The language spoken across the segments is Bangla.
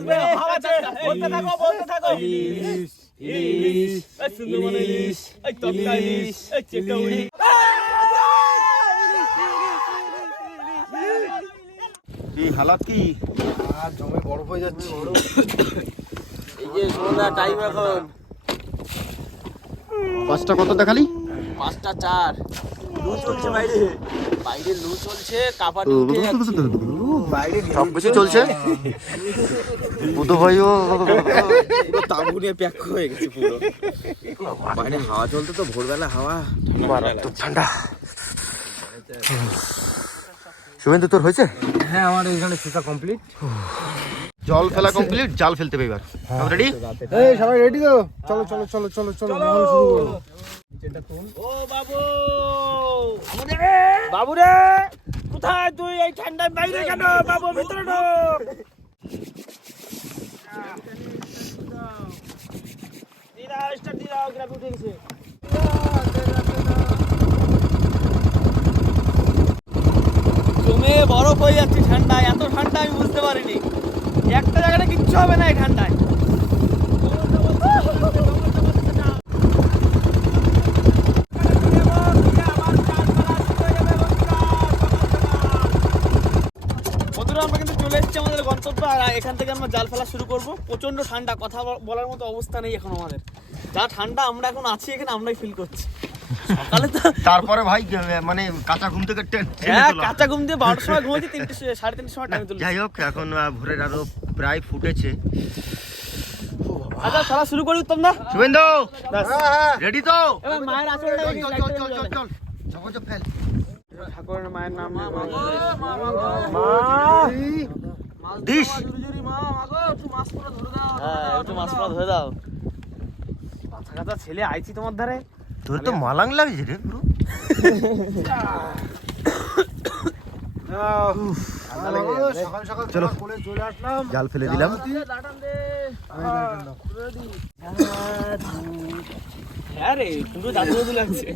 আসবে হাওয়া আছে বলতে থাকো ইলিশ ইলিশ এই সুন্দরবনে ইলিশ এই তক্তা ইলিশ এই চেটাউড়ি কি হালাত কি আর জমে বরফ হয়ে যাচ্ছে। এই যে সন্ধ্যা টাইম এখন 5টা কত দেখালি? 5টা 4 লু চলছে বাইরে লু চলছে কাপাটি উঠে যাচ্ছে বাইরে সব কিছু চলছে বুধ ভাইও পুরো তাঁবু নিয়ে প্যাক হয়ে গেছে পুরো। বাইরে হাওয়া চলতে তো ভোরবেলা হাওয়া মারাত্মক ঠান্ডা। শুভেন্দু তোর হয়েছে? হ্যাঁ আমার এখানে শেখা কমপ্লিট। জল ফেলা কমপ্লিট, জাল ফেলতে হবে এবার। রেডি? এই সবাই রেডি তো? চলো চলো চলো চলো চলো মহল শুরু করো। ও বাবু বাবু রে কোথায় তুই এই ঠান্ডায় বাইরে কেন বাবু ভিতরে ঢোক দিদা স্টার্ট দিদা গ্রাফ উঠে গেছে জমে বরফ হয়ে যাচ্ছে ঠান্ডায় এত ঠান্ডা আমি বুঝতে পারিনি একটা জায়গাটা কিচ্ছু হবে না এই ঠান্ডায় আমরা কিন্তু চলে এসেছি আমাদের গন্তব্য আর এখান থেকে আমরা জাল ফেলা শুরু করব প্রচন্ড ঠান্ডা কথা বলার মতো অবস্থা নেই এখন আমাদের যা ঠান্ডা আমরা এখন আছি এখানে আমরাই ফিল করছি সকালে তো তারপরে ভাই মানে কাঁচা ঘুম থেকে কাঁচা ঘুম দিয়ে 12টার সময় ঘুমাচ্ছি 3:30 সময় টাইম তুলি যাই হোক এখন ভোরের আরো প্রায় ফুটেছে। আচ্ছা খেলা শুরু করি উত্তম দা শুভেন্দু রেডি তো? এবার মায়ের আচরণটা দেখি চল ফেল। ঠাকুরের মায়ের নাম দিস একটু মাছ পড়া ধরে দাও বাচ্চা কাচ্চা ছেলে আইছি তোমার ধারে তোর তো মালাং লাগছে রে পুরো। সকাল সকাল চলো। কোলে চলে আসলাম। জাল ফেলে দিলাম। হ্যাঁ রে পুরো দাদু দাদু লাগছে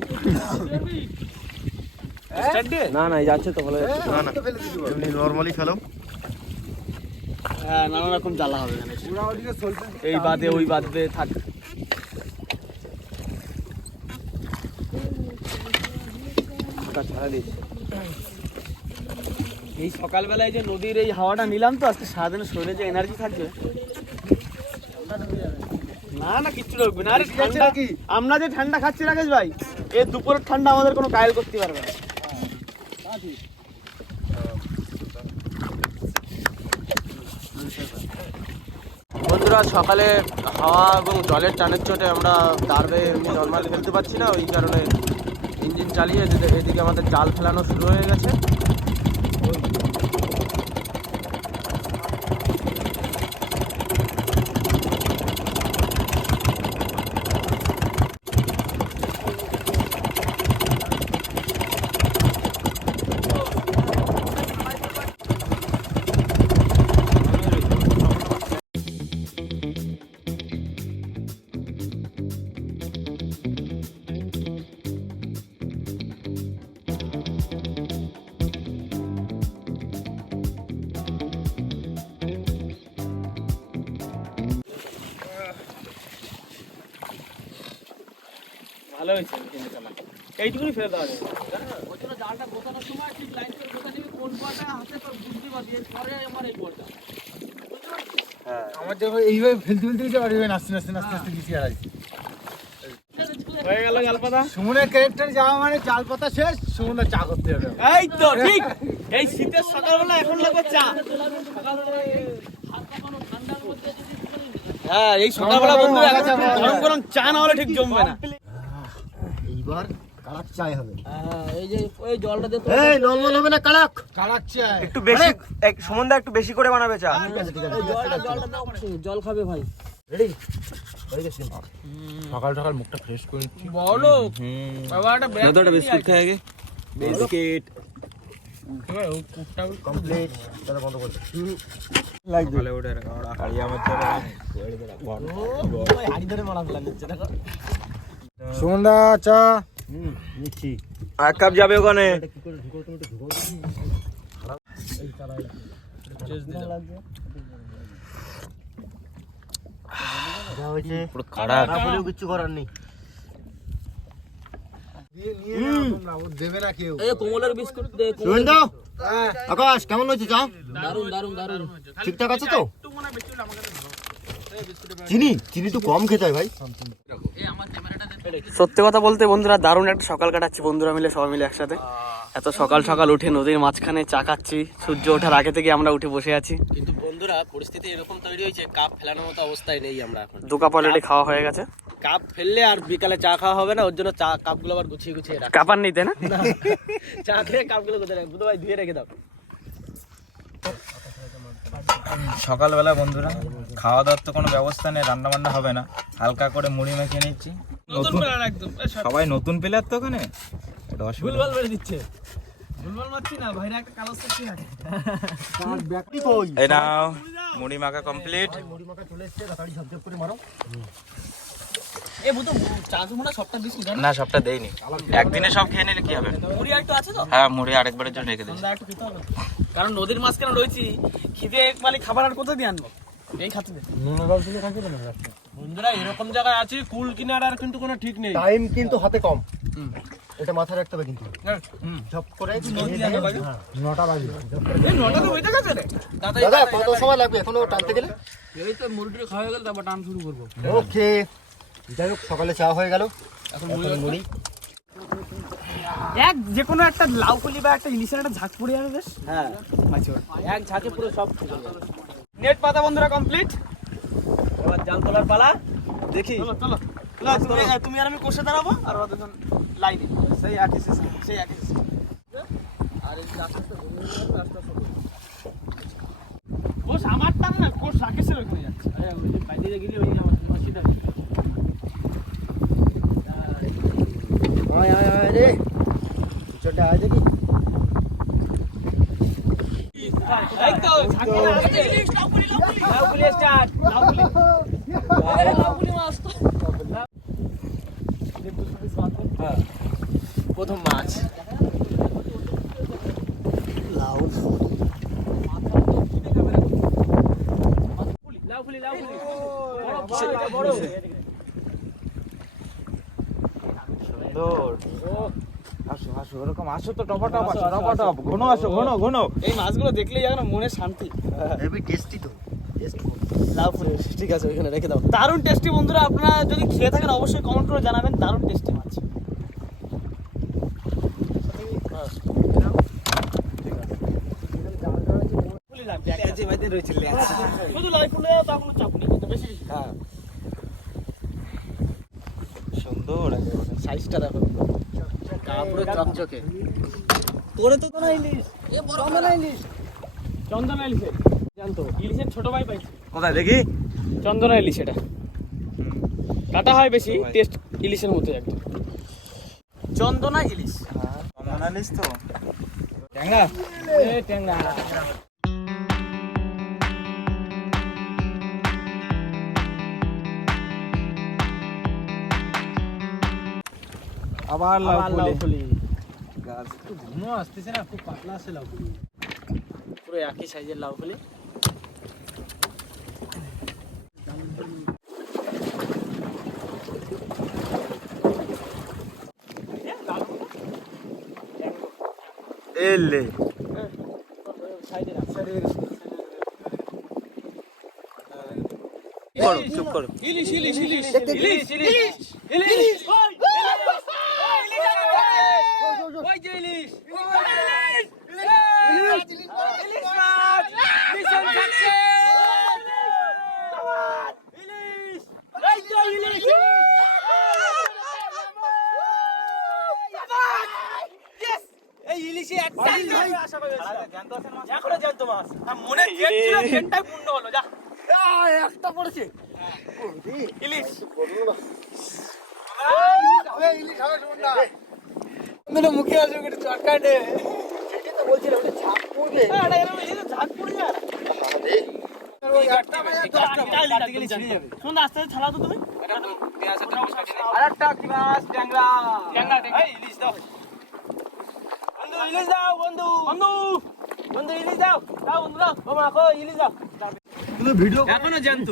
না না যাচ্ছে তো ভালো যাচ্ছে। না না এমনি নরমালি ফেলো। হ্যাঁ নানা রকম জ্বালা হবে এখানে পুরা ওদিকে চলছে। এই বাদে ওই বাদে থাক ছাড়া দিয়েছে। এই সকালবেলায় যে নদীর এই হাওয়াটা নিলাম তো আজকে সারাদিনে শরীরে যে এনার্জি থাকবে না না কিচ্ছু ঢুকবে না আরে ঠান্ডা আমরা যে ঠান্ডা খাচ্ছি রাকেশ ভাই এই দুপুরের ঠান্ডা আমাদের কোনো কায়েল করতে পারবে না বন্ধুরা সকালে হাওয়া এবং জলের টানের চোটে আমরা দাঁড়বে এমনি নর্মালি ফেলতে পারছি না, ওই কারণে ইঞ্জিন চালিয়ে এদিকে আমাদের জাল ফেলানো শুরু হয়ে গেছে। ভালো হয়েছে এইটুকুনি ফেলে দেওয়া যাবে ওই জন্য জালটা গোছানোর সময় ঠিক লাইন করে গোছানি কোন পাটা হাতে তোর বুঝতে পারবি পরে আমার এই বলটা আমার যখন এইভাবে ফেলতে ফেলতে গেছে আর এইভাবে নাচতে নাচতে নাচতে নাচতে গেছি আর হয়ে গেল জাল পাতা সুমনের ক্যারেক্টার যাওয়া মানে চাল পাতা শেষ, সুমনের চা করতে হবে। এই তো ঠিক এই শীতের সকালবেলা এখন লাগবে চা হ্যাঁ এই সকালবেলা বন্ধু গরম গরম চা না হলে ঠিক জমবে না এইবার কালাক চাই হবে। এই যে ওই জলটা দিয়ে এই নরমাল হবে না কালাক? কালাক চা একটু বেশি সুমনদা একটু বেশি করে বানাবে চা। জল খাবে ভাই রেডি হয়ে গেছে। সকাল সকাল মুখটা ফ্রেশ করে নিচ্ছি। বলো বাবা একটা বিস্কুট খাই আগে। Biscuit complete. দাদা বন্ধ করে সকালে উঠে গাড়ি আমার হাড়ি ধরে মারা ফেলা নিচ্ছে দেখো সুমনদা চা নিচ্ছি। এক কাপ যাবে ওখানে। যা হয়েছে পুরো কাড়া তারপরেও কিচ্ছু করার নেই। এই কোমলের বিস্কুট দে। শুভেন্দু, আকাশ কেমন হয়েছে চা? দারুন দারুন দারুন। ঠিকঠাক আছে তো? চিনি তো কম খেতে হয় ভাই। সত্যি কথা বলতে বন্ধুরা দারুণ একটা সকাল কাটাচ্ছি বন্ধুরা মিলে, সবাই মিলে একসাথে। এত সকাল সকাল উঠে নদীর মাঝখানে চা খাচ্ছি, সূর্য ওঠার আগে থেকে আমরা উঠে বসে আছি। কিন্তু বন্ধুরা পরিস্থিতি এরকম তৈরি হয়েছে, কাপ ফেলানোর মতো অবস্থায় নেই আমরা এখন। দু কাপ অলরেডি খাওয়া হয়ে গেছে। কাপ ফেললে আর বিকালে চা খাওয়া হবে না, ওর জন্য চা কাপগুলো আবার গুছিয়ে গুছিয়ে রাখ। কাপার নিতে না চা খেয়ে কাপগুলো গুছিয়ে রাখ, বুধ ভাই ধুয়ে রেখে দাও। সকালবেলা বন্ধুরা খাওয়া দাওয়ার তো কোনো ব্যবস্থা নেই, রান্না বান্না হবে না, হালকা করে মুড়ি মেখে নিচ্ছি। নতুন সবাই নতুন প্লেয়ার তো ওখানে, এটা অসুবিধা। ভুলভাল মেরে দিচ্ছে। ভুলভাল মারছি না, ভাইরা একটা কালো সত্যি আছে। এই নাও মুড়ি মাখা কমপ্লিট। এ বুতো চা তো মনে সবটা দিস না। না সবটা দেইনি, একদিনে সব খেয়ে নিলে কি হবে? মুড়ি আর একটু আছে তো? হ্যাঁ মুড়ি আরেকবারের জন্য রেখে দিচ্ছি। আমরা একটু খেতে হবে। কারণ নদীর মাঝখানে রয়েছি, খিদে মানে খাবার আর কোথায় দিয়ে আনবো? এই খাতে দে। বন্ধুরা এরকম জায়গায় আছি, কুল কিনারার কিন্তু কোনো ঠিক নেই। টাইম কিন্তু হাতে কম, এটা মাথায় রাখতে হবে কিন্তু। ঝপ করে 9টা বাজে। এই নটা তো হইতে গেছে রে। দাদা কত সময় লাগবে এখনো টানতে গেলে? এই তো মুড়িটা খাওয়া গেল, তারপর টান শুরু করবো। ওকে, যাই হোক সকালে চা হয়ে গেল, এখন মুড়ি। এক যে কোনো একটা লাউ কলি বা একটা ইলিশের একটা ঝাঁক পড়ে যাবে বেশ। হ্যাঁ এক ঝাঁকে পুরো সব ফুটে যাবে। নেট পাতা বন্ধুরা কমপ্লিট। এবার জাল তোলার পালা, দেখি। চলো চলো তুমি আর আমি কোষে দাঁড়াবো, আর ওরা দুজন লাইনে সেই একই সিস্টেম, সেই একই সিস্টেম। আর এই রাস্তাটা কোষ আমার টান না, কোষ রাকেশের ওখানে যাচ্ছে। আরে ওই যে বাইরে গেলি ওই আমার মাসিটা। আয় আয় আয় রে, ছোটটা আয় দেখি। এই তো ঝাঁকে আসছে। লাউ পুলি স্টার্ট, লাউ পুলি। আরে লাউ পুলি মাছ তো। হ্যাঁ প্রথম মাছ। লাউ পুলি, লাউ পুলি। বড়। সুন্দর। আসো আসো, ওরকম আসো তো, টপা টপ আসো, টপা টপ, ঘন আসো, ঘন ঘন। এই মাছগুলো দেখলেই যেন মনে শান্তি। হেভি টেস্টি তো, টেস্ট। লাউ পুলি ঠিক আছে ওইখানে রেখে দাও। দারুণ টেস্টি বন্ধুরা, আপনারা যদি খেয়ে থাকেন অবশ্যই কমেন্ট করে জানাবেন। দারুণ টেস্টি মাছ। শুধু লাউ ফুলে তা কোনো চাপ নেই, কিন্তু বেশি বেশি। হ্যাঁ সুন্দর একেবারে। সাইজটা দেখো, কাপড়ে চকচকে। তোরে তো না ইলিশ, এ বড় না ইলিশ, চন্দনা ইলিশ জানতো, ইলিশের ছোট ভাই পাইছি। কোথায় দেখি? চন্দনা ইলিশ, এটা কাটা হয় বেশি, টেস্ট ইলিশের মতো একদম। চন্দনা ইলিশ। বানালিস তো ট্যাংরা। এ ট্যাংরা। আবার লাউ লাউ ফুলি। ফুলি ঘুমো আসতেছে না, খুব পাতলা আছে লাউ ফুলি। পুরো একই সাইজের লাউ ফুলি। এলে করো, চুপ করো। ইলিশ ইলিশ ইলিশ ইলিশ ইলিশ ইলিশ। ওই যে ইলিশ, ইলিশ মাছ, মিশন সাকসেস। ইলিশ, এই তো ইলিশ। এই ইলিশে একটা আশা করে এখনো জ্যান্ত মাছ। মনে ছিল ট্রেনটাই পূর্ণ হলো। যা একটা পড়েছে ইলিশ। মুখে আসবে একটু চটকাটে, সেটাই তো বলছিলাম, ওটা ঝাঁপ পড়বে। ঝাঁক পড়ে যায়। শোন আস্তে আস্তে ছাড়াও তো তুমি। আরেকটা কি মাছ? ট্যাংরা। ট্যাংরা ইলিশ দাও বন্ধু, ইলিশ দাও বন্ধু। বন্ধু বন্ধু ইলিশ দাও, দাও বন্ধু দাও। বাবা কো ইলিশ দাও। তুমি ভিডিও এখনো জ্যান্ত।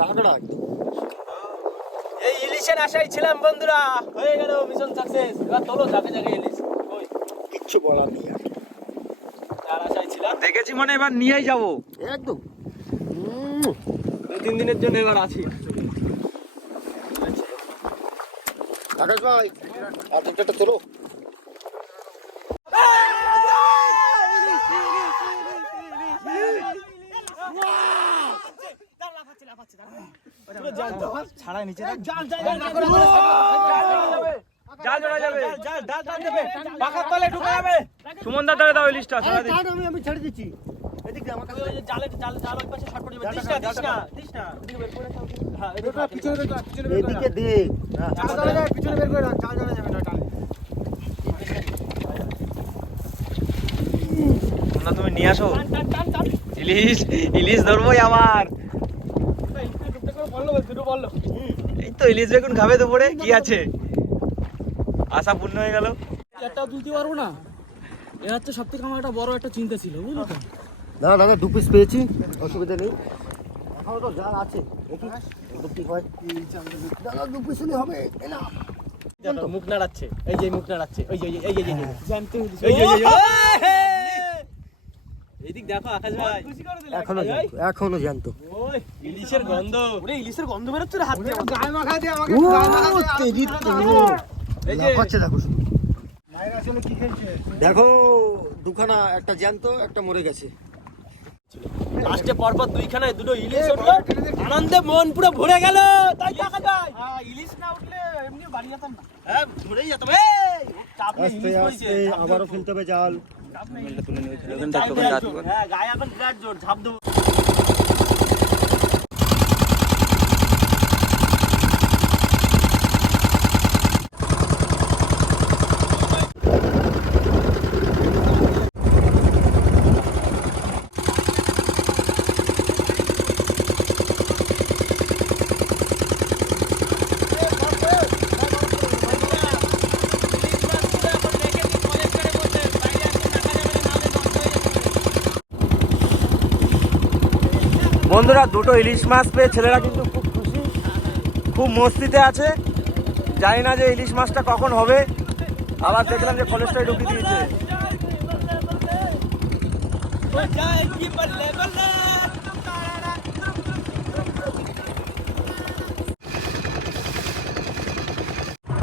টাকাটা এই ইলিশের আশায় ছিলাম বন্ধুরা, হয়ে গেল মিশন সাকসেস। এবার তোলো জাগে জাগে ইলিশ। ওই কিচ্ছু বলার নেই আর। যার আশায় ছিলাম দেখেছি মানে এবার নিয়েই যাবো। একদম 2-3 দিনের জন্য এবার আছি। আকাশ ভাই আর একটা তোলো। ছাড়াই নিচে জাল জড়া যাবে, জাল যাবে, পাখার তলে ঢুকে যাবে। সুমন দা ধরে দাও ইলিশটা, ছাড়া দিই। আমি ছেড়ে দিচ্ছি। এদিক দিয়ে আমার কাছে জাল ওই পাশে শর্ট করে দিবে। দিস না। হ্যাঁ, এদিকে দে। পিছনে বের করে রাখ, জাল জড়া যাবে না টানে। তোমরা তুমি নিয়ে আসো টান। ইলিশ ধরবোই আবার। দুটো বললো। এই তো ইলিশ বেগুন খাবে দুপুরে, কি আছে, আশা পূর্ণ হয়ে গেল। একটা তুলতে পারবো না, এর হচ্ছে সব থেকে আমার একটা বড় একটা চিন্তা ছিল, বুঝলি তো? দাদা দাদা 2 পিস পেয়েছি, অসুবিধা নেই। এখনো তো জাল আছে, দেখি ওটা কি হয়। দাদা 2 পিস হলে হবে। এনা মুখ নাড়াচ্ছে, এই যে মুখ নাড়াচ্ছে, এই যে জানতে এইদিক দেখো আকাশ ভাই, এখনো জানতো। ওই ইলিশের গন্ধ, ওরে ইলিশের গন্ধ বেরোচ্ছে রে হাত দিয়ে আমার। গায়ে মাখা দিয়ে আমাকে ও তেজি তেজি লাফাচ্ছে দেখো শুধু। দেখো দুখানা, একটা জ্যান্ত একটা মরে গেছে। লাস্টে পরপর দুইখানায় দুটো ইলিশ উঠলো, আনন্দে মন পুরো ভরে গেল। তাই তো আকাশ ভাই, ইলিশ না উঠলে এমনি বাড়ি যেতাম না। হ্যাঁ ভরেই যেতাম। এই চাপ নেই, আস্তে ইলিশ আস্তে পড়েছে, আবারও ফেলতে হবে জাল। হ্যাঁ গায়ে এখন বিরাট জোর, ঝাঁপ দেবো। বন্ধুরা দুটো ইলিশ মাছ পেয়ে ছেলেরা কিন্তু খুব খুশি, খুব মস্তিতে আছে। জানি না যে ইলিশ মাছটা কখন হবে। আবার দেখলাম যে কলেজটাই ঢুকিয়ে দিয়েছে।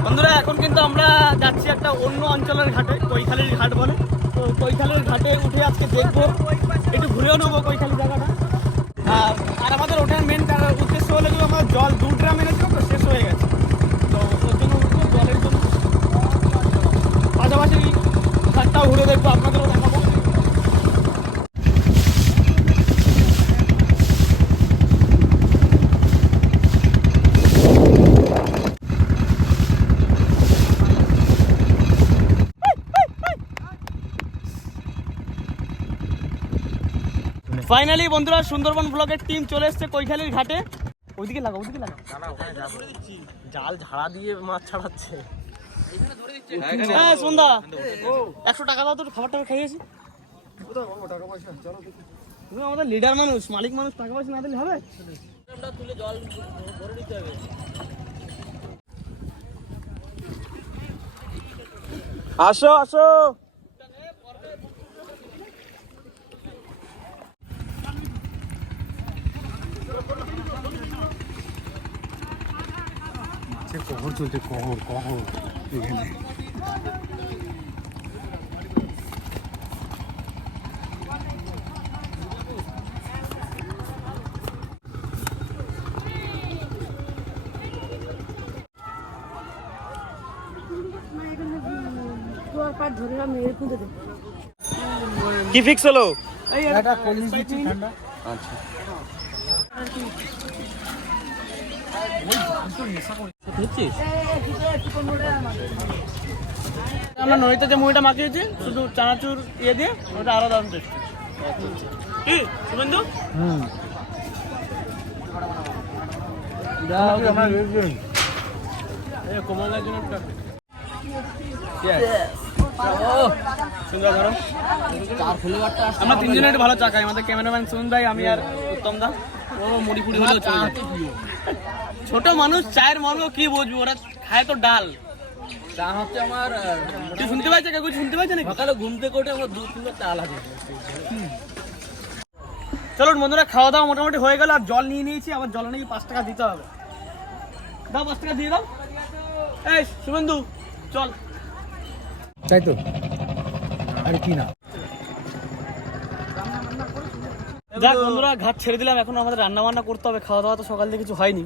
বন্ধুরা এখন কিন্তু আমরা যাচ্ছি একটা অন্য অঞ্চলের ঘাটে, কৈখালির ঘাট বলে। তো কৈখালির ঘাটে উঠে আজকে দেখবো, একটু ঘুরেও নেবো কৈখালি জায়গাটা। আর আমাদের ওটার মেন উদ্দেশ্য হলো যে আমার জল 2 ড্রাম এনেছিল, তো শেষ হয়ে গেছে। তো ওর জন্য উঠবো, জলের জন্য। পাশাপাশি ঘাটটাও ঘুরে দেখবো, আপনাদেরও দেখাবো। ফাইনালি বন্ধুরা সুন্দরবন ব্লগের টিম চলে এসেছে কৈখালির ঘাটে। ওইদিকে লাগা। জাল ঝাড়া দিয়ে মাছ ছাড়াচ্ছে। হ্যাঁ সন্ধ্যা 100 টাকা দাও, তো খাবার খাইয়েছি। তুমি আমাদের লিডার মানুষ, মালিক মানুষ, টাকা পয়সা না দিলে হবে? তুলে জল ভরে নিতে হবে। আসো আসো, কখন চলছে কখন এখানে। কি ফিক্স হলো? আমরা নদীতে যে মুড়িটা মাখিয়েছি শুধু চানাচুর ইয়ে দিয়ে, ওটা আরো দারুণ টেস্টি। কি শুভেন্দু? কোমলের জন্য সুন্দর ধরো। আমরা 3 জনে একটু ভালো চা খাই, আমাদের ক্যামেরাম্যান সুন্দর ভাই, আমি আর উত্তম দা। ও মুড়ি পুড়ি হলেও চলে যায়। ছোট মানুষ চায়ের মর্ম কি বুঝবো, ওরা খায় তো ডাল। চা হচ্ছে আমার তুই শুনতে পাইছে, কেউ শুনতে পাইছে নাকি? সকালে ঘুম থেকে উঠে আমরা 2 কিলো চাল আছে। চলুন বন্ধুরা, খাওয়া দাওয়া মোটামুটি হয়ে গেল। আর জল নিয়ে নিয়েছি, আবার জল নাকি 5 টাকা দিতে হবে। দাও 5 টাকা দিয়ে দাও। এই শুভেন্দু চল। তাই তো, আরে কি না যাক বন্ধুরা, ঘাট ছেড়ে দিলাম। এখন আমাদের রান্না বান্না করতে হবে। খাওয়া দাওয়া তো সকাল থেকে কিছু হয়নি,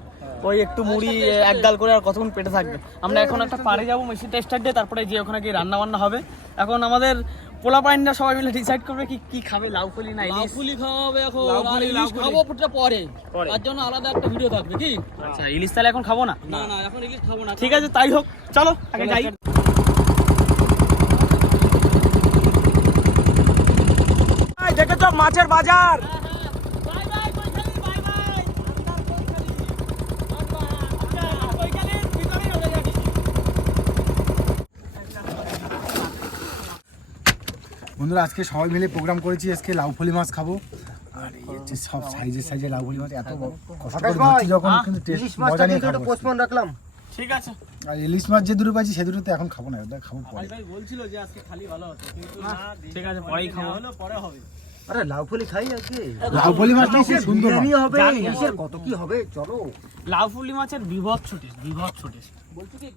ওই একটু মুড়ি এক গাল করে আর কতক্ষণ পেটে থাকবে। আমরা এখন একটা পাড়ে যাবো মেশিনটা স্টার্ট দিয়ে, তারপরে যে ওখানে গিয়ে রান্না বান্না হবে। এখন আমাদের পোলা পাইনরা সবাই মিলে ডিসাইড করবে কি কি খাবে, লাউফুলি না ইলিশ। ফুলি খাওয়াবে এখন, লাউফুলি, আর ইলিশ লাউফুলি। খাবো পুরোটা পরে, পরে। তার জন্য আলাদা একটা ভিডিও থাকবে কি? আচ্ছা, ইলিশ তাহলে এখন খাবো না? না না, এখন ইলিশ খাবো না। ঠিক আছে, তাই হোক, চলো আগে যাই। দেখেছো মাছের বাজার। বন্ধুরা, আজকে সবাই মিলে প্রোগ্রাম করেছি, আজকে লাউফুলি মাছ খাবো। আর এই হচ্ছে সব সাইজের লাউফুলি মাছ, এত কষ্ট করে ধরছি যখন, কিন্তু টেস্ট মজা নিয়ে খাবো। পোস্টপোন রাখলাম। ঠিক আছে। আর ইলিশ মাছ যে দুটো পাইছি সে দুটো তো এখন খাবো না, ওটা খাবো পরে। ভাই বলছিল যে আজকে খালি ভালো হতো, কিন্তু না, ঠিক আছে পরেই খাবো, হলো পরে হবে। আরে লাউফুলি খাই আজকে। লাউফুলি মাছটা খুব সুন্দর মাছ। হবে, জানি, ইলিশের কত কি হবে, চলো। লাউফুলি মাছের বিভৎস টেস্ট, বিভৎস টেস্ট। বলছো কি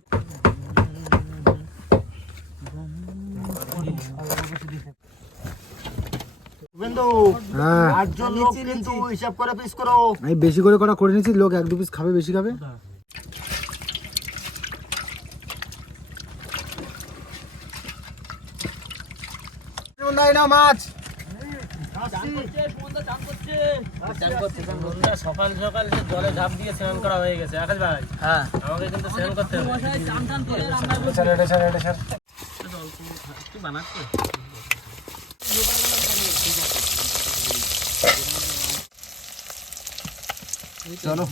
বন্ধু, হ্যাঁ, 8 জন লোক কিন্তু হিসাব করে পিস করো। আমি বেশি করে করা করে নিয়েছি, লোক 1-2 পিস খাবে, বেশি খাবে। না মাছ সকাল সকাল যে জলে ঝাঁপ দিয়ে স্নান করা হয়ে গেছে। আকাশ ভাই, হ্যাঁ, আমাকে কিন্তু স্নান করতে হবে। কি বানাচ্ছে? চলো।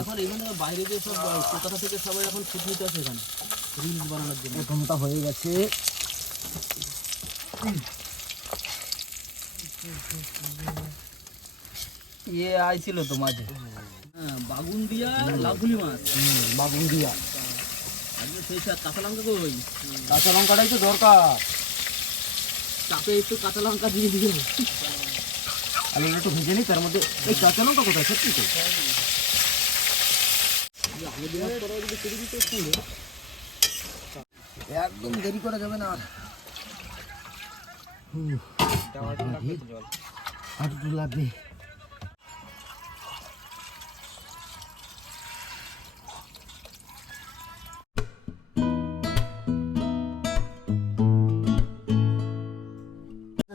এখন এখানে বাইরে যে সব কলকাতা থেকে সবাই এখন ছুটি নিতে আসে এখানে রিলস বানানোর জন্য। প্রথমটা হয়ে গেছে। ইয়ে আইছিল তো মাঝে, হ্যাঁ, বাগুন দিয়া লাউফুলি মাছ, বাগুন দিয়া। আজকে সেই সাথে কাঁচা লঙ্কা কই, কাঁচা লঙ্কাটাই তো দরকার। চাপে একটু কাঁচা লঙ্কা দিয়ে দিও। আলুটা একটু ভেজে নিই, তার মধ্যে এই কাঁচা লঙ্কা কোথায়, সত্যি তো? একদম দেরি করা যাবে না। হাঁটু লাগবে।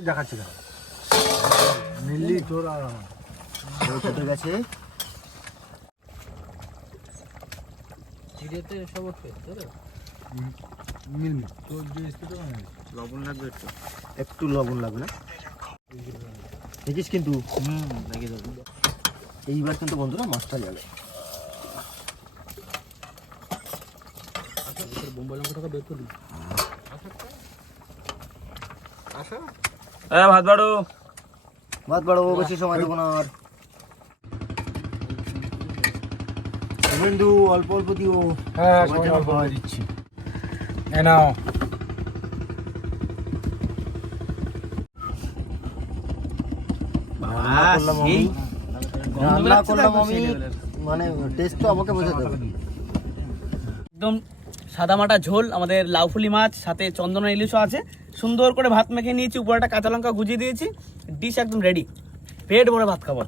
দেখাচ্ছি না মিললি তোর আর আমার কেটে গেছে ভিডিওতে সব উঠবে তো। মিলমি তোর যে স্পিডে লবণ লাগবে একটু। একটু লবণ লাগবে না, দেখিস কিন্তু। দেখি দেবো। এইবার কিন্তু বন্ধুরা মাছটা যাবে। বোম্বাই লঙ্কাটাকে বের করে দিই। ভাত বাড়ো। ভাত বাড়াবো, বেশি সময় দেবো না আর। বন্ধু অল্প অল্প দিও। হ্যাঁ, সবাই যেন অল্প হয়। দিচ্ছি। এ নাও। রান্না করলাম আমি, মানে টেস্ট তো আমাকে বোঝাতে হবে। একদম সাদামাটা ঝোল, আমাদের লাউফুলি মাছ, সাথে চন্দনা ইলিশও আছে। সুন্দর করে ভাত মেখে নিয়েছি, উপরে একটা কাঁচা লঙ্কা গুজিয়ে দিয়েছি। ডিশ একদম রেডি, পেট ভরে ভাত খাবো।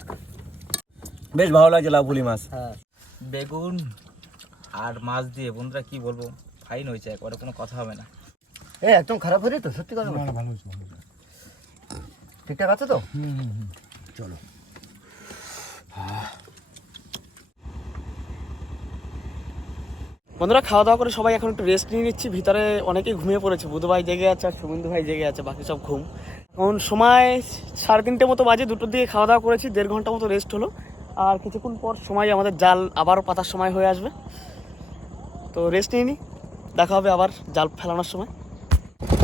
বেশ ভালো লাগছে লাউফুলি মাছ। হ্যাঁ, বেগুন আর মাছ দিয়ে বন্ধুরা কি বলবো, ফাইন হয়েছে, একবারে কোনো কথা হবে না। একদম খারাপ হয়নি তো, সত্যি কথা। ভালো ভালো হয়েছে, ভালো হয়েছে। ঠিকঠাক আছে তো? চলো। বন্ধুরা, খাওয়া দাওয়া করে সবাই এখন একটু রেস্ট নিয়ে নিচ্ছি। ভিতরে অনেকেই ঘুমিয়ে পড়েছে, বুধ ভাই জেগে আছে আর শুভেন্দু ভাই জেগে আছে, বাকি সব ঘুম। এখন সময় 3:30 মতো বাজে, 2টোর দিকে খাওয়া দাওয়া করেছি, 1.5 ঘন্টা মতো রেস্ট হলো। আর কিছুক্ষণ পর সময় আমাদের জাল আবারও পাতার সময় হয়ে আসবে, তো রেস্ট নিয়ে নিই, দেখা হবে আবার জাল ফেলানোর সময়।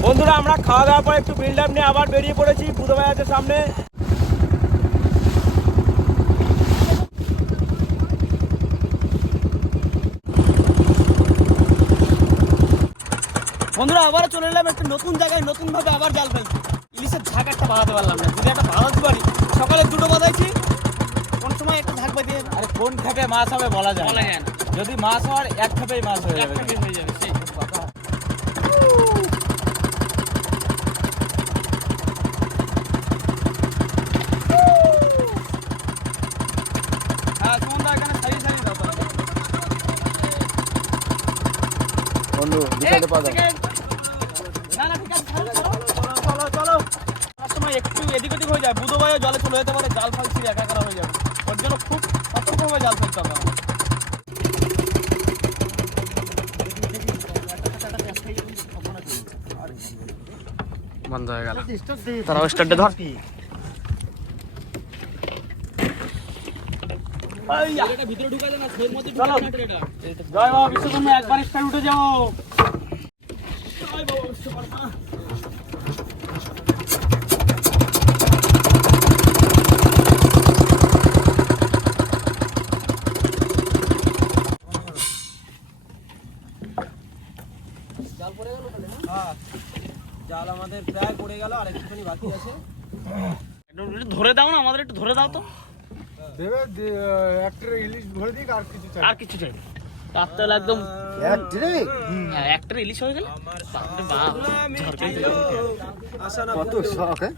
বন্ধুরা, আমরা খাওয়া দাওয়ার পর একটু বিল্ড আপ নিয়ে আবার বেরিয়ে পড়েছি। বুধ ভাই আছে সামনে। বন্ধুরা আবারও চলে এলাম একটা নতুন জায়গায়, নতুন ভাবে আবার জাল ফেলছি। ইলিশের ঝাঁক একটা বাঁধাতে পারলাম না, যদি একটা বাঁধাতে পারি। সকালে দুটো বাঁধাইছি, কোন সময় একটা ঝাঁক বাঁধিয়ে আরে কোন খেপে মাছ হবে বলা যায় বলা না। যায় না, যদি মাছ হওয়ার এক খেপেই মাছ হয়ে যাবে। একটা হয়ে যাবে সেই কথা। হ্যাঁ সুমনদা এখানে সারিয়ে সারিয়ে দাও তাহলে। বন্ধু বিছাতে পা দাও। না না ঠিক আছে, চলো চলো চলো। তার সময় একটু এদিক ওদিক হয়ে যায়, বুধবারে জলে চলে যেতে পারে, জাল ফাল ছিঁড়ে একাকার হয়ে যাবে। ওর জন্য খুব সতর্কভাবে জাল ফেলতে হবে আমাদের। বন্ধ হয়ে গেল, তারাও স্টার্টে ধর। ভিতরে ঢুকা দেনা, সের মধ্যে ঢুকা দেনা ট্রেটা। জয় বাবা বিশ্বকর্মা, একবার স্টার উঠে যাও। জয় বাবা বিশ্বকর্মা। জাল আমাদের প্রায় পড়ে গেল, আর একটুখানি বাকি আছে। একটু ধরে দাও না, আমাদের একটু ধরে দাও তো। দেবে একটা ইলিশ ধরে দিক আর কিছু চাই। আর কিছু চাই তার তেল একদম এক ট্রে একটা ইলিশ হয়ে গেলে বাপরে বাপ, ঝরকাই দিল। কত শখ, হ্যাঁ?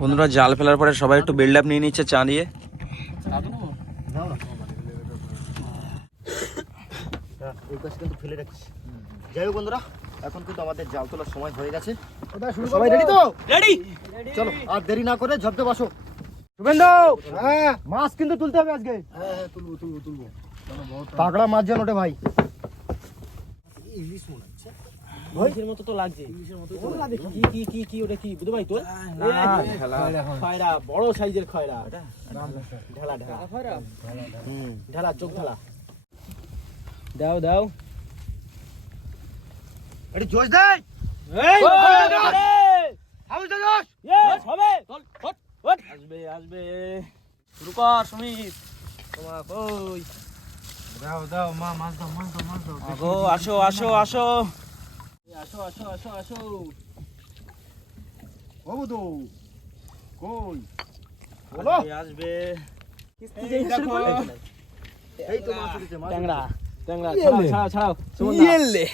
বন্ধুরা জাল ফেলার পরে সবাই একটু বিল্ড আপ নিয়ে নিচ্ছে চা দিয়ে। এই কাজ কিন্তু ফেলে রাখিস। যাই হোক বন্ধুরা, এখন কিন্তু আমাদের জাল তোলার সময় হয়ে গেছে। ওটা শুরু সবাই রেডি তো? রেডি? চলো আর দেরি না করে ঝপতে বসো। শুভেন্দু, হ্যাঁ মাছ কিন্তু তুলতে হবে আজকে। হ্যাঁ তুলবো তুলবো তুলবো। তাগড়া মাছ যেন ওঠে ভাই। ইলিশের মতো তো লাগছে। কি কি কি ওটা কি বুঝতে ভাই তোর? খয়রা, বড় সাইজের খয়রা। ঢালা ঢালা খয়রা। ঢালা চোখ ঢালা। দাও দাও। এটি জোশ দেয়। এই হাউস দে জোশ। ইয়েস হবে। চল হট হট। আসবে আসবে। শুরু কর সুমিত। তোমার কই? দাও দাও মা, মাছ দাও মাছ দাও মাছ দাও। আগো আসো আসো আসো। আসো আসো আসো আসো। বাবু তো কই? বলো আসবে। এই দেখো। এই তো মাছ উঠেছে, মাছ ট্যাংরা ট্যাংরা ইয়েলে। ছাড়াও ছাড়াও ছাড়াও। ইয়েলে।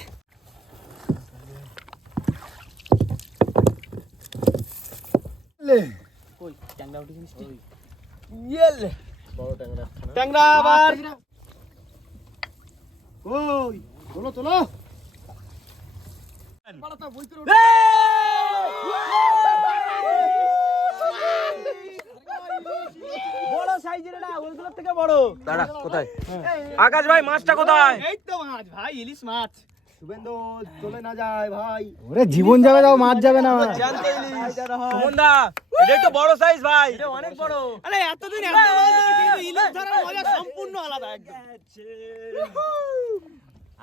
লে কই ট্যাংরা উঠে জিনিসটি? ইয়েলে। ট্যাংরা আবার। কই? তোলো তোলো। বড় সাইজের না, ওইগুলোর থেকে বড়। দাঁড়া, কোথায়? আকাশ ভাই মাছটা কোথায়? এই তো মাছ ভাই, ইলিশ মাছ। শুভেন্দু চলে না যায় ভাই। ওরে জীবন যাবে দাও, মাছ যাবে না। জানতে ইলিশ। সুমনদা, এটা একটু বড় সাইজ ভাই। এটা অনেক বড়। আরে এতদিন এত বড় দিন, কিন্তু ইলিশ ধরার মজা সম্পূর্ণ আলাদা একদম।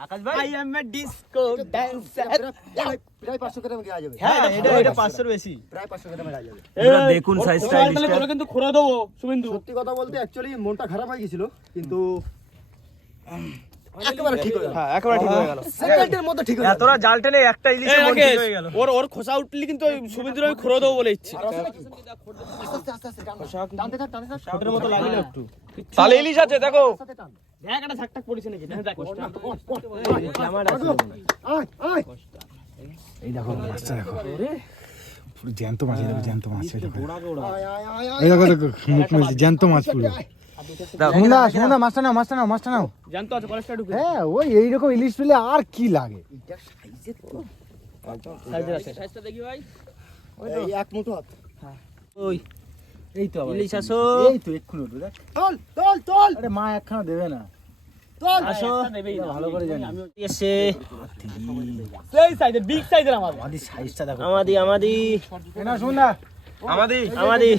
আকাশ ভাই, I am a disco dancer. প্রায় 500 গ্রাম কি আ যাবে? হ্যাঁ এটা 500 বেশি। প্রায় 500 গ্রামের আ যাবে। বন্ধুরা দেখুন সাইজটা তাহলে ইলিশটা। তোরা কিন্তু খোরা দেবো শুভেন্দু। সত্যি কথা বলতে অ্যাকচুয়ালি মনটা খারাপ হয়ে গেছিল, কিন্তু একেবারে ঠিক হয়ে গেল। হ্যাঁ একেবারে ঠিক হয়ে গেল। সেকেন্ডের মধ্যে ঠিক হয়ে গেল। এতটা জাল টেনে একটা ইলিশের মন ঠিক হয়ে গেল। ওর খোসা উঠলি কিন্তু ওই শুভেন্দুর আমি খোরা দেবো বলে ইচ্ছে। আর আছে নাকি? আস্তে আস্তে আস্তে টান। টানতে থাক টানতে থাক। ছোটের মতো লাগলো একটু। তাহলে ইলিশ আছে দেখো। সাথে টান। দেখ একটা ঝাকটাক পড়েছে নাকি, দেখ দেখ। আয় আয়। এই দেখো মাছটা দেখো, পুরো জ্যান্ত মাছ, এই দেখো জ্যান্ত মাছ, এই দেখো। আয় আয় আয় আয়। এই দেখো দেখো মুখ মেলছে, জ্যান্ত মাছ পুরো। সুমনদা সুমনদা, মাছটা নাও মাছটা নাও মাছটা নাও। জানতো আছে কলেজটা ঢুকে। হ্যাঁ ওই এইরকম ইলিশ পেলে আর কি লাগে। এটা সাইজের তো। সাইজের আছে। সাইজটা দেখি ভাই। এই এক মুঠো হাত। ওই এই তো ইলিশ আসো। এই তো এক্ষুনি উঠবে দেখ। তোল তোল তোল আরে মা একখানা দেবে না। তোল। আসো। ভালো করে জানি। আমি এসে সেই সাইজের, বিগ সাইজের আমাদের। আমাদের সাইজটা দেখো। আমাদি এ না সুমনদা, আমাদের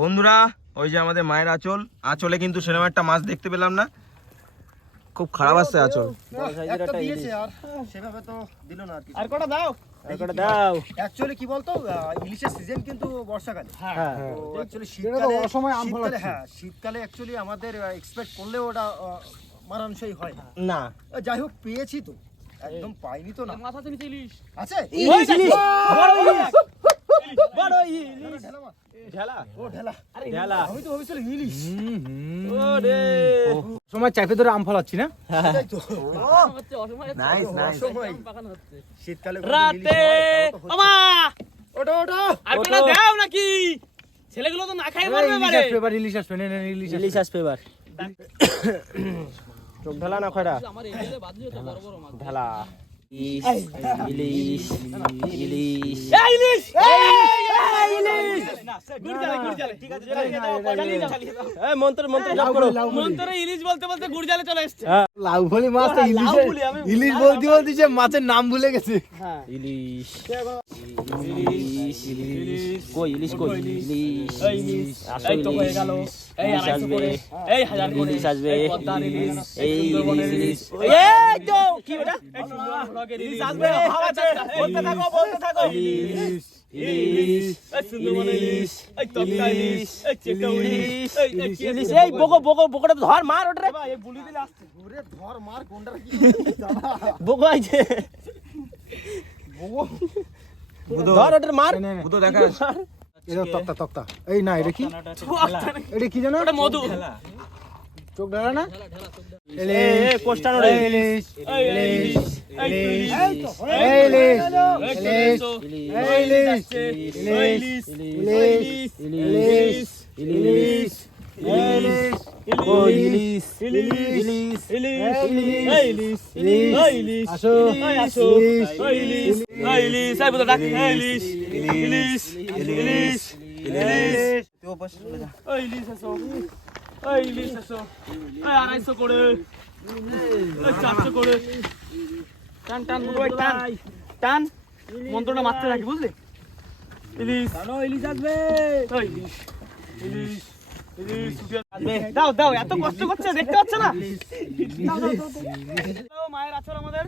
বন্ধুরা, ওই যে আমাদের মায়ের আঁচল, আঁচলে কিন্তু সেরকম একটা মাছ দেখতে পেলাম না। খুব খারাপ আসছে আচল। একটা দিয়েছে আর সেভাবে তো দিল না আর কি। আর কটা দাও। দাও। অ্যাকচুয়ালি কি বলতো ইলিশের সিজন কিন্তু বর্ষাকালে। হ্যাঁ তো অ্যাকচুয়ালি এটা তো শীতকালে অসময়ে আম ফল শীতকালে আছে। হ্যাঁ শীতকালে অ্যাকচুয়ালি আমাদের এক্সপেক্ট করলেও ওটা মানানসই হয় না। না যাই হোক পেয়েছি তো একদম পাইনি তো না মাথা নিচে ইলিশ। আছে ইলিশ ইলিশ বড় ইলিশ। বড় ইলিশ ঢেলা ও ঢেলা ঢেলা আমি তো ভাবছিলাম ইলিশ ওরে সময় চাপে ধরে আম ফলাচ্ছি না? সেটাই তো হচ্ছে অসময়ে নাইস নাইস। অসময় পাকানো হচ্ছে। শীতকালে রাতে ওমা ওটা ওটা আর কটা দাও নাকি? ছেলেগুলো তো না খাই মারবে ইলিশ পারে। আসবে এবার, ইলিশ আসবে, নে, নে, ইলিশ ইলিশ আসবে। আসবে এবার চোখ ঢালা না খয়রা আমার এদিকে বাদ দিও তো বড় বড় মাছ। ঢালা ইলিশ ইলিশ ইলিশ এই ইলিশ! এই ইলিশ! গুড় জ্বালে, গুড় জ্বালে। ঠিক আছে, চালিয়ে দাও, চালিয়ে দাও, চালিয়ে দাও। এই মন্ত্র মন্ত্র জপ করো মন্তরে ইলিশ বলতে বলতে গুড় জ্বালে চলে এসছে। লাউ ফলি মাছ তো লাউ ইলিশে, ফলি, আমি ইলিশ বলতে বলতে যে মাছের নাম ভুলে গেছে। হ্যাঁ। ইলিশ ইলিশ ইলিশ কই ইলিশ কই ইলিশ এই ইলিশ, আসো এই তো হয়ে গেল। এই ইলিশ 250 আসবে করে, এই 1000 করে, ইলিশ আসবে এই পদ্মার ইলিশ, এই সুন্দরবনের ইলিশ ইলিশ। এই তো কি ওটা এই সুন্দরবন ব্লগের ইলিশ আসবে ভাব আছে, বলতে থাকো, বলতে থাকো। ইলিশ ইলিশ এই সুন্দরবনের ইলিশ, এই তক্তা ইলিশ, এই চেটা ইলিশ, এই কি ইলিশ এই বগো বগো বগোটা ধর মার ওটা রে ভাই, এই বুলি দিলে আসছে। ওরে ধর মার কোনটা কি বগো আইছে ধর ওটা মার নে, নে, বুধো দেখা এটা তক্তা তক্তা। এই না, এটা কি? এটা কি জানো? ওটা মধু। চোখ ঢালা না? এ কোস্টানো রে ইলিশ, এই ইলিশ, এই ইলিশ, এই তো এই ইলিশ, এই ইলিশ, তো, এই ইলিশ, আসছে, এই ইলিশ, ইলিশ, ইলিশ, ইলিশ, ইলিশ, ও ইলিশ ইলিশ, ইলিশ ইলিশ, এই ইলিশ, এই ইলিশ, আসো, এই আসো, ইলিশ, এই ইলিশ, এই ইলিশ, এই বুঝো ডাক, এই ইলিশ, ইলিশ, ইলিশ, ইলিশ, এই ইলিশ আসো, এই ইলিশ আসো, এই 250 করে, এই 400 করে, টান টান বুড়ো ভাই, টান, টান, মন্ত্রটা মারতে থাকি বুঝলি? ইলিশ, ইলিশ আসবে, এই ইলিশ, ইলিশ, ইলিশ, আসবে, দাও দাও, এত কষ্ট করছে দেখতে পাচ্ছ না? দাও, দাও, দাও, দাও। মায়ের আছর আমাদের,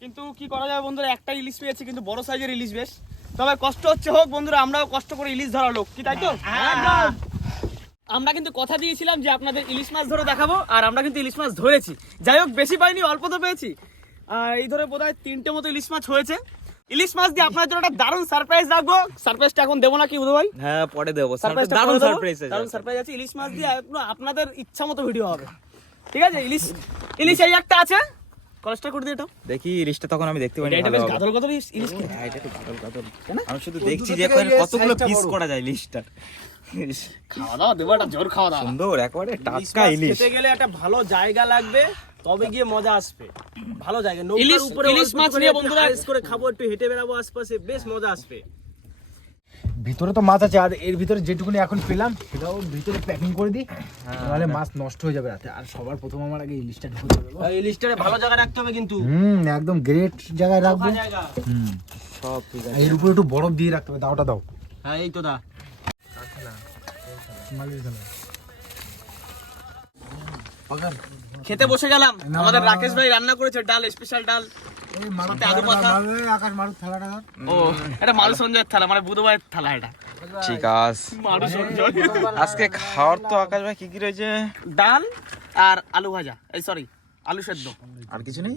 কিন্তু কি করা যাবে বন্ধুরা, একটা ইলিশ পেয়েছি কিন্তু বড় সাইজের ইলিশ বেশ, তবে কষ্ট হচ্ছে হোক বন্ধুরা, আমরাও কষ্ট করে ইলিশ ধরা লোক, কি তাই তো? একদম। আমরা কিন্তু কথা দিয়েছিলাম যে আপনাদের ইলিশ মাছ ধরে দেখাবো, আর আমরা কিন্তু ইলিশ মাছ ধরেছি, যাই হোক বেশি পাইনি, অল্প তো পেয়েছি। এই ধরে বোধহয় 3টে মতো ইলিশ মাছ হয়েছে। ইলিশ মাছ দিয়ে আপনার জন্য একটা দারুণ সারপ্রাইজ রাখবো। সারপ্রাইজটা এখন দেবো না কি বুধ ভাই? হ্যাঁ পরে দেবো। সারপ্রাইজটা দারুণ করে দেবো। সারপ্রাইজ আছে। দারুণ সারপ্রাইজ আছে, ইলিশ মাছ দিয়ে একদম আপনাদের ইচ্ছা মতো ভিডিও হবে, ঠিক আছে? ইলিশ ইলিশ এই একটা আছে, কলেজটা করে দিয়ে এটা দেখি ইলিশটা তখন আমি দেখতে পাইনি এটা ভালো বেশ হবে। গাদল গাদল ইলিশ কি? হ্যাঁ, এটা একটু গাদল গাদল। কেন? আমি শুধু দেখছি যে কতগুলো পিস করা যায় ইলিশটার। খাওয়া দাওয়া দেবো, একটা জোর খাওয়া দাওয়া। সুন্দর একেবারে টাটকা ইলিশ। খেতে গেলে একটা ভালো জায়গা লাগবে, তবে গিয়ে মজা আসবে। ভালো জায়গা ইলিশ নৌকার উপরে ইলিশ মাছ নিয়ে বন্ধুরা করে খাবো, একটু হেঁটে বেড়াবো আশপাশে, বেশ মজা আসবে। ভিতরে তো মাছ আছে, আর এর ভিতরে যেটুকুনি এখন পেলাম সেটাও ভিতরে প্যাকিং করে দিই, নাহলে মাছ নষ্ট হয়ে যাবে রাতে। আর সবার প্রথম আমার আগে ইলিশটা ঢুকে দেবো। ইলিশটারে ভালো জায়গা রাখতে হবে কিন্তু, একদম গ্রেট জায়গায় রাখবো। ফাঁকা জায়গা। সব ঠিক আর এর উপরে একটু বরফ দিয়ে রাখতে হবে। দাওটা দাও। হ্যাঁ এই তো দা খেতে বসে গেলাম। আমাদের রাকেশ ভাই রান্না করেছে ডাল, স্পেশাল ডাল। সাথে আলু ভাজা। আকাশ মারুক থালাটা ধর। ও এটা মারু সঞ্জয়ের থালা, মানে বুধবারের থালা এটা। ঠিক আছে। মারু সঞ্জয়। আজকে খাওয়ার তো আকাশ ভাই কি কি রয়েছে? ডাল আর আলু ভাজা, এই সরি আলু সেদ্ধ। আর কিছু নেই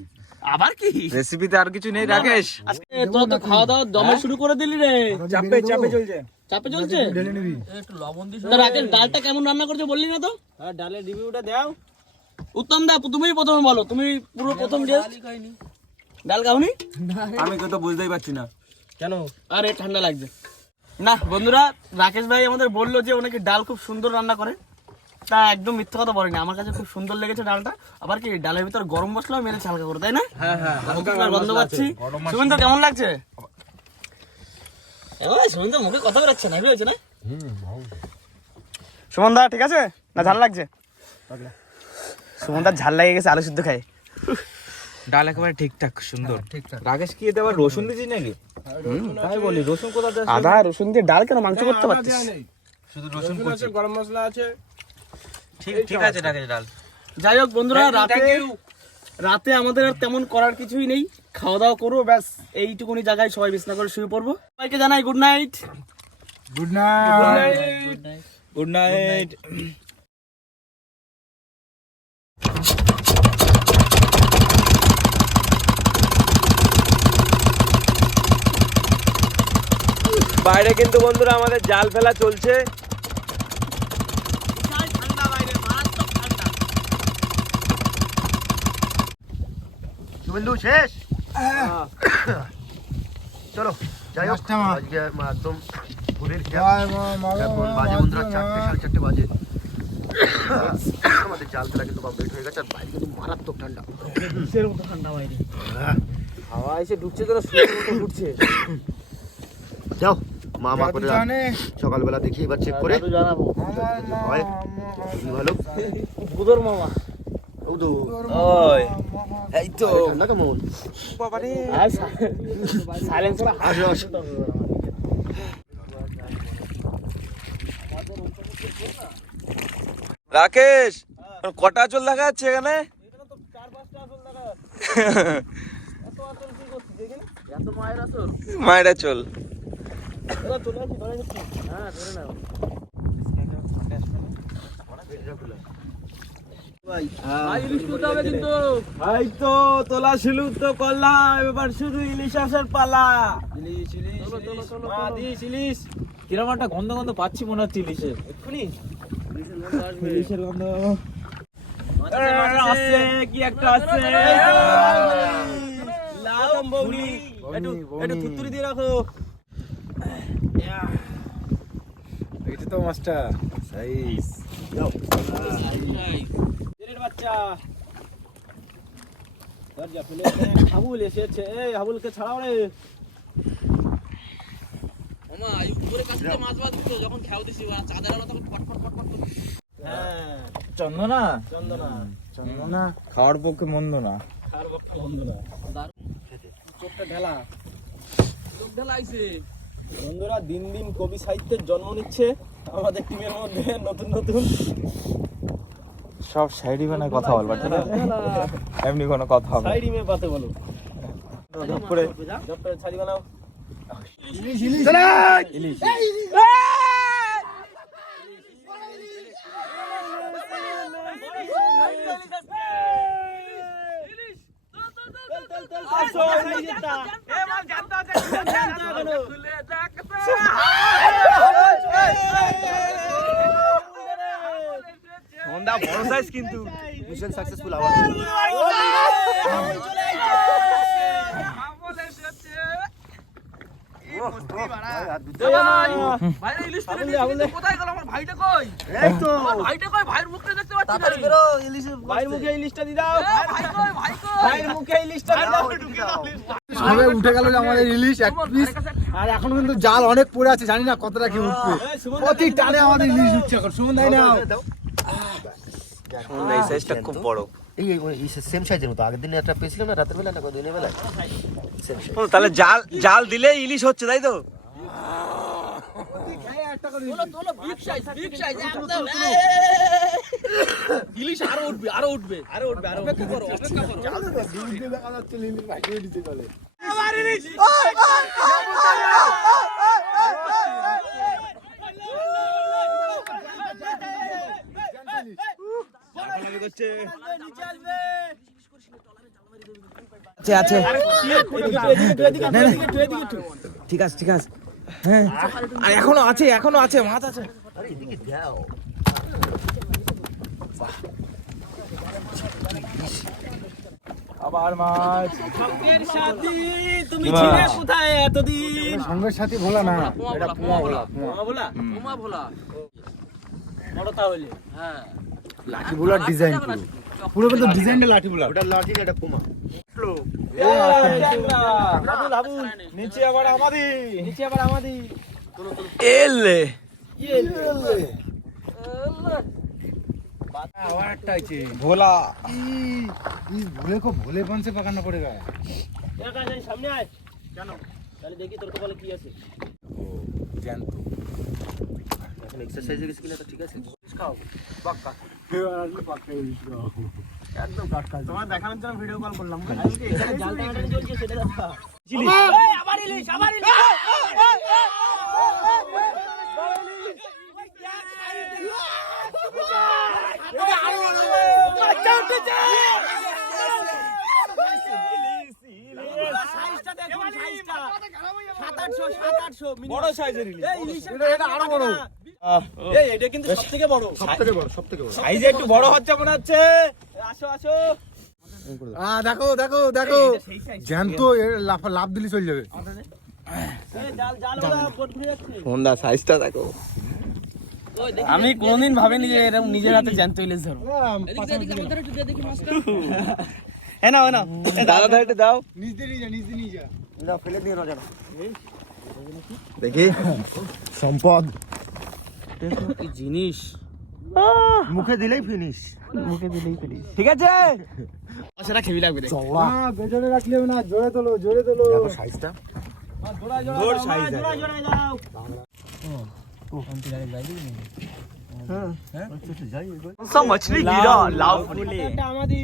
আবার কি রেসিপিতে? আর কিছু নেই রাকেশ? আজকে তোরা তো খাওয়া দাওয়া দমে শুরু করে দিলি রে। চাপে চাপে চলছে। চাপে চলছে? ঢেলে নিবি। তা রাকেশ ডালটা কেমন রান্না করছে বললি না তো? হ্যাঁ ডালের রিভিউটা দাও। উত্তম দা তুমিই প্রথমে বলো, তুমি পুরো প্রথম ডাল খাওনি? আমি তো বুঝতেই পারছি না কেন? আরে ঠান্ডা লাগছে না। বন্ধুরা রাকেশ ভাই আমাদের বললো যে ওনাকে ডাল খুব সুন্দর রান্না করে, তা একদম মিথ্যা কথা বলেনি। আমার কাছে খুব সুন্দর লেগেছে ডালটা। আবার কি ডালের ভিতর গরম মশলাও মেরেছে হালকা করে, তাই না? হ্যাঁ হ্যাঁ গন্ধ পাচ্ছি। সুমন্ত কেমন লাগছে? সুমন্ত মুখে কথা বেরোচ্ছে না, হয়েছে না? সুমন দা ঠিক আছে না? ঝাল লাগছে? সুমন দা ঝাল লেগে গেছে আলু সিদ্ধ খায়। ডাল একেবারে ঠিকঠাক সুন্দর। রাকেশ কি এতে আবার রসুন দিছিস নাকি? তাই বলি, রসুন কোথা থেকে? আদা রসুন দিয়ে ডাল কেন, মাংস করতে পারছিস? শুধু রসুন কুচি। গরম মশলা আছে। ঠিক ঠিক আছে রাকেশ ডাল। যাই হোক বন্ধুরা, রাতে রাতে আমাদের আর তেমন করার কিছুই নেই, খাওয়া দাওয়া করবো ব্যাস, এইটুকুনি জায়গায় সবাই বিছনা করে শুয়ে পড়বো। সবাইকে জানাই good night. Good night. Good night. বাইরে কিন্তু বন্ধুরা আমাদের জাল ফেলা চলছে। ঠান্ডা বাইরে, মারাত্মক ঠান্ডা। শুভেন্দু শেষ, চলো যাই হোক। আজকে একদম ভোরের এখন বাজে বন্ধুরা 4টে 4:30 বাজে। আমাদের জাল ফেলা কিন্তু কমপ্লিট হয়ে গেছে, আর বাইরে কিন্তু মারাত্মক ঠান্ডা। কিসের মতো ঠান্ডা বাইরে, হাওয়া এসে ঢুকছে তো, সুন্দর মতো ঘুরছে। যাও মা করে সকালবেলা দেখি এবার চেক করে জানাবো। হয় খুবই ভালো। বুদর মামা, ওই এই তো ঠান্ডা কেমন? বাবারে সাইলেন্সার আসো আসো। রাকেশ, কটা চল দেখা যাচ্ছে এখানে? এত মায়ের আসর, মায়েরা চল। চলে আসি, ধরে নিচ্ছি। হ্যাঁ ধরে নাও। ভাই ইলিশ তুলতে হবে কিন্তু। এই তো তোলা শুরু তো করলাম, এবার শুধু ইলিশ আসার পালা। ইলিশ ইলিশ চলো, চলো, ইলিশ, চলো, মা চলো। দিস ইলিশ। কিরম একটা গন্ধ গন্ধ পাচ্ছি মনে হচ্ছে ইলিশের। এক্ষুনি ইলিশের গন্ধ আসবে। ইলিশের গন্ধ মাছ আছে, মাছ আছে। আসছে, কি একটা আসছে। লাউ বৌনি, একটু একটু থুতুরি দিয়ে রাখো। এটা তো মাছটা সাইজ। এর বাচ্চা দরজা খুলে দে। হাবুল এসেছে, এই হাবুলকে ছাড়াও রে। মামা এই উপরে কাছে যে মাছ বাদ দিত, যখন খেয়াও দিছি ওরা চাঁদের আলো তখন পট পট পট পট করে। হ্যাঁ চন্দনা, চন্দনা চন্দনা খাওয়ার পক্ষে মন্দ না। আর বক্তা বন্ধ না। চোখটা ঢেলা, চোখ ঢেলা আইছে। বন্ধুরা দিন দিন কবি সাহিত্যের জন্ম নিচ্ছে আমাদের টিমের মধ্যে নতুন নতুন। সব সাইডি বানায় কথা বলবা, ঠিক আছে? এমনি কোনো কথা হবে না। সাইডি মে বাতে বলো। তারপরে জপে ছাড়ি বানাও। ইলিশ ইলিশ ইলিশ। সন্ধ্যা বড় সাইজ কিন্তু। মিশন সাকসেসফুল আবার। ভাইরা ইলিশ তুলে নিয়ে কিন্তু কোথায় গেল আমার ভাইটা কই? এই তো আমার ভাইটা কই? ভাইয়ের মুখটা দেখতে পাচ্ছি না। তাড়াতাড়ি বেরো, ইলিশের ভাইয়ের মুখে ইলিশটা দি দাও। ভাই কই? ভাই কই? ভাইয়ের মুখে ইলিশটা দি দাও। সবে উঠে গেল আমাদের ইলিশ এক পিস, আর এখন কিন্তু জাল অনেক পড়ে আছে, জানি না কতটা কি উঠবে। প্রতি টানে আমাদের ইলিশ উঠছে এখন। সুমন তাই না? এই সাইজটা খুব বড়। এই সেম সাইজের মতো আগের দিনে একটা পেয়েছিলাম না, রাতের বেলা না দিনের বেলা সেম সাইজ। তাহলে জাল জাল দিলে ইলিশ হচ্ছে, তাই তো? তোলো বিগ সাইজ, বিগ সাইজ একদম। ইলিশ আরো উঠবে, আরো উঠবে, আরো উঠবে, আরো অপেক্ষা করো, অপেক্ষা করো। দেখা যাচ্ছে লিলির ভাগিয়ে দিতে চলে। আছে আছে, ঠিক আছে ঠিক আছে। হ্যাঁ আর এখনো আছে, এখনো আছে, মাছ আছে। আরে এদিকে দাও। আবার মাছ। সঙ্গের সাথী তুমি ছিলে কোথায় এতদিন? সঙ্গের সাথে ভোলা না, এটা পুয়া ভোলা। মামা ভোলা, মামা ভোলা। বড় তাহলে হ্যাঁ, লাঠি ভোলার ডিজাইন পুরো কিন্তু ডিজাইনটা লাঠি ভোলা। ওটা লাঠি না, এটা পোমা। হাবুল হাবুল, নিচে আবার আমাদের। নিচে আবার আমাদের এলে আবার একটা আছে ভোলা। ভোলে কো ভোলে পানছে পাকানো পড়ে গায়। সামনে আয়। কেন? তাহলে দেখি তোর কপালে কি আছে। জ্যান্ত এখন এক্সারসাইজে গেছি কিনা, তো ঠিক আছে। খাও পাক্কা। একদম কাটকাল। তোমার দেখানোর জন্য ভিডিও কল করলাম। জাল টানাটানি চলছে সেটা দেখা। আবার ইলিশ, আবার ইলিশ। বড় সাইজের ইলিশ। এটা আরো বড়। এটা কিন্তু সবথেকে বড়। সবথেকে বড়, সবথেকে বড়। সাইজে একটু বড় হচ্ছে মনে হচ্ছে। আসো আসো। দেখো দেখো দেখো, জ্যান্ত লাভ দিলে চলে যাবে। জাল জাল ওরা বোট ঘুরে যাচ্ছে। হোন্ডা সাইজটা দেখো। আমি কোনোদিন ভাবিনি যে এরকম নিজের হাতে জ্যান্ত ইলিশ ধরবো। এ নাও নাও। দাদা দাও একটু দাও নিজ দিয়ে নিয়ে যা, নিজ দিয়ে নিয়ে যা। না ফেলে দিয়ে না জানো। দেখি। সম্পদ কি জিনিস, মুখে দিলেই ফিনিশ। ঠিক আছে সেটা খেবি লাগবে রে। চওড়া। পেছনে রাখলে হবে না, জোরে তোলো, জোরে তোলো। দেখো সাইজটা। জোর সাইজ জোড়া জোড়া যাও। সব মাছলি গিরা লাভ। এটা আমাদের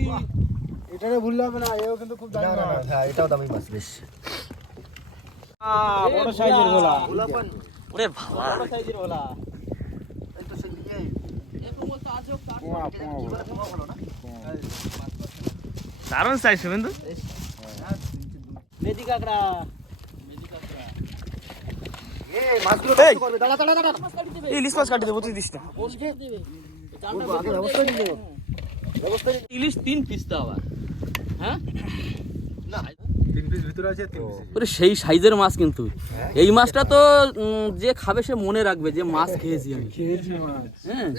এটারে ভুললে হবে না, এও কিন্তু খুব দামি মাছ। হ্যাঁ এটাও দামি মাছ বেশ। বড় সাইজের গোলা। ওরে বাবা। বড় সাইজের গোলা। এই তো সেই ইয়ে। পোয়া, পোয়া বলো। দারুণ সাইজ শুভেন্দু। মেদি কাকড়া। এই মাছগুলো নষ্ট করবে। দাঁড়া দাঁড়া দাঁড়া। ইলিশ মাছ কাটি দেবো, তুই দিস না। আগে ব্যবস্থা নিতে হবে। ইলিশ 3 পিস তো আবার। হ্যাঁ 3 পিস ভিতরে আছে, 3 পিস। ওরে সেই সাইজের মাছ কিন্তু। এই মাছটা তো যে খাবে সে মনে রাখবে যে মাছ খেয়েছি আমি। হ্যাঁ।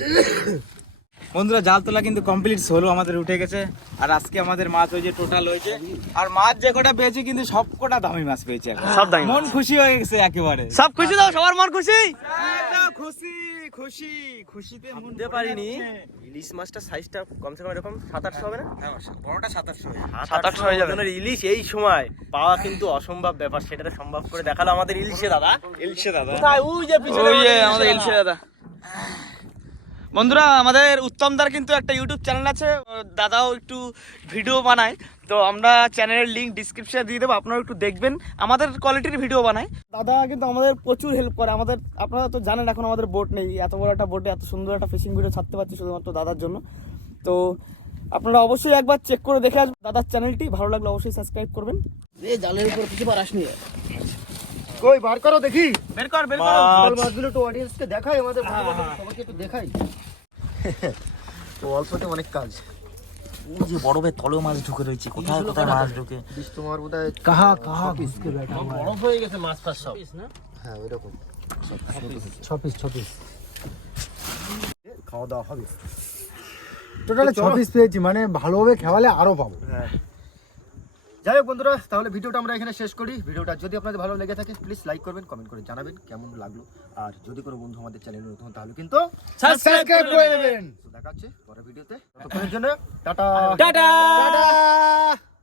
বন্ধুরা জাল তোলা কিন্তু কমপ্লিট হলো, আমাদের উঠে গেছে। আর আজকে আমাদের মাছ হয়েছে টোটাল হয়েছে। আর মাছ যে কটা পেয়েছি কিন্তু সব কটা দামি মাছ পেয়েছি। সব দামি মন খুশি হয়ে গেছে একেবারে। সব খুশি দাও, সবার মন খুশি। খুশি খুশি খুশিতে মন বুঝতে পারিনি ইলিশ মাছটা সাইজটা কমসে কম এরকম 7-8 হবে না? বড়টা 2700 হয়েছে। 7-8 হয়ে যাবে। ইলিশ এই সময় পাওয়া কিন্তু অসম্ভব ব্যাপার, সেটাতে সম্ভব করে দেখালো আমাদের ইলশে দাদা। ইলশে দাদা। ওই যে পিছনে আমাদের ইলশে দাদা। বন্ধুরা আমাদের উত্তমদার কিন্তু একটা ইউটিউব চ্যানেল আছে, দাদাও একটু ভিডিও বানায়, তো আমরা চ্যানেলের লিংক ডিসক্রিপশনে দিয়ে দেবো, আপনারা একটু দেখবেন। আমাদের কোয়ালিটির ভিডিও বানায় দাদা, কিন্তু আমাদের প্রচুর হেল্প করে। আমাদের আপনারা তো জানেন এখন আমাদের বোট নেই, এত বড় একটা বোটে এত সুন্দর একটা ফিশিং ভিডিও ছাড়তে পারছি শুধুমাত্র দাদার জন্য। তো আপনারা অবশ্যই একবার চেক করে দেখে আসবেন দাদার চ্যানেলটি, ভালো লাগলে অবশ্যই সাবস্ক্রাইব করবেন। জালের উপর কিছু বার আসনি, কই বার করো দেখি। বের কর বের কর। মাছগুলো তো অডিয়েন্সকে দেখাই, আমাদের সবাইকে একটু দেখাই। তো অল্পতে অনেক কাজ। ওই যে বড় ভাই তলেও মাছ ঢুকে রয়েছে, কোথায় কোথায় মাছ ঢুকে। বিশ তোমার বোধহয় কাহা কাহা ঘুষকে बैठा বরফ হয়ে গেছে মাছ ফাছ সব। হ্যাঁ ওইরকম 6 পিস খাওয়া দাওয়া হবে। টোটাল 6 পিস পেয়েছি, মানে ভালোভাবে খাওয়ালে আরো পাবো। হ্যাঁ যাই হোক বন্ধুরা, তাহলে ভিডিওটা আমরা এখানে শেষ করি। ভিডিওটা যদি আপনাদের ভালো লেগে থাকে প্লিজ লাইক করবেন, কমেন্ট করে জানাবেন কেমন লাগলো। আর যদি কোনো বন্ধু আমাদের চ্যানেলে নতুন তাহলে কিন্তু সাবস্ক্রাইব করে নেবেন। দেখা হচ্ছে পরের ভিডিওতে। ততক্ষণের জন্য টাটা টাটা। টাটা।